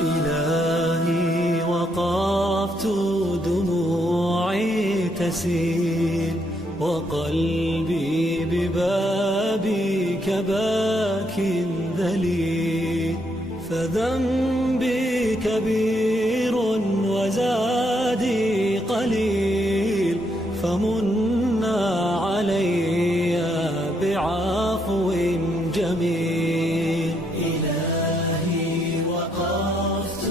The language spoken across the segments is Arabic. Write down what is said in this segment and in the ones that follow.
إلهي وقفت دموعي تسيل وقلبي ببابك باك ذليل، فذنبي كبير وزادي قليل، فمنا علي بعفو جميل. إلهي وقفت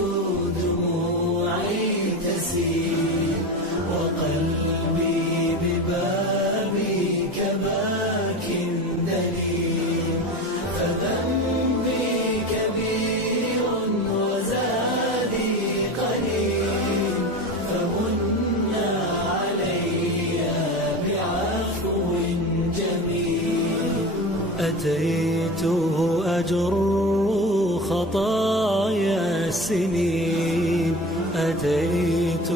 دموعي تسيل وقلبي ببابك باك دليل، فذنبي كبير وزادي قليل، فمنا علي بعفو جميل. أتيت أجر خطايا السنين، أتيت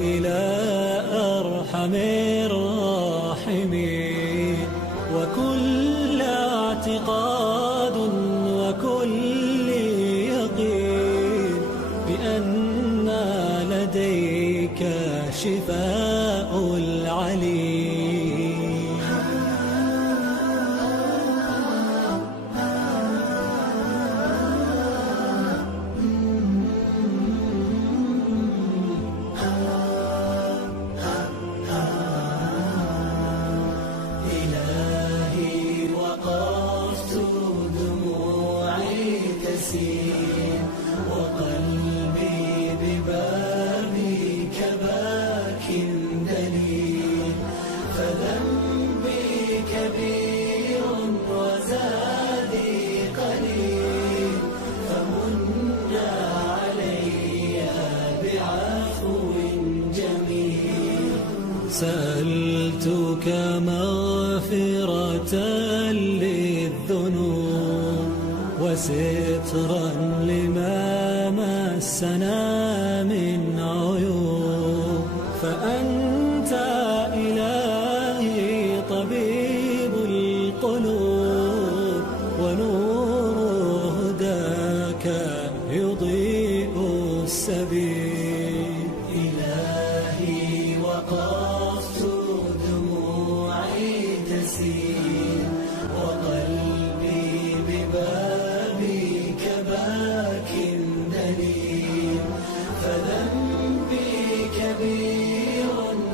إلى أرحم الراحمين، وكل اعتقاد وكل يقين بأن لديك شفاء العليل. وقلبي ببابك باك دليل، فذنبي كبير وزادي قليل، فمنا علي بعفو جميل. سألتك مغفرة للذنوب وسترا لما مسنا من عيوب، فأنت إلهي طبيب القلوب، ونور هداك يضيء السبيل. إلهي وقفت دموعي تسيل وقلبي ببابك باك دليل، فذنبي كبير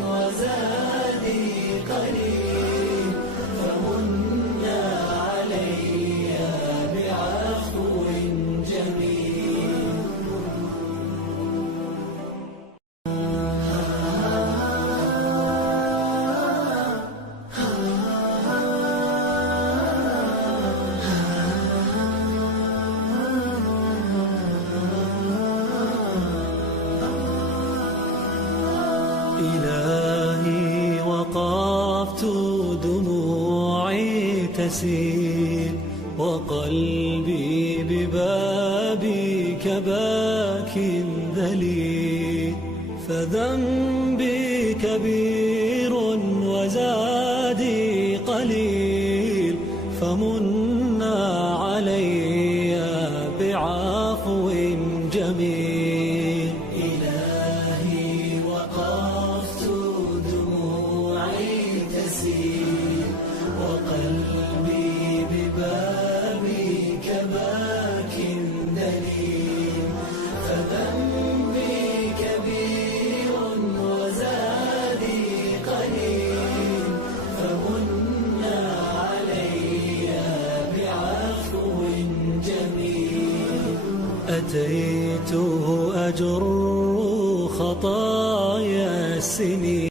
وزادي قليل، فمنا علي بعفو جميل. إلهي وقفت دموعي تسيل وقلبي ببابك باك ذليل، فذنبي كبير وزادي قليل، فمنا علي بعفو جميل. إلهي وقفت دموعي تسيل وقلبي ببابك باك دليل، فذنبي كبير وزادي قليل، فمنا علي بعفو جميل. أتيت أجر خطايا السنين.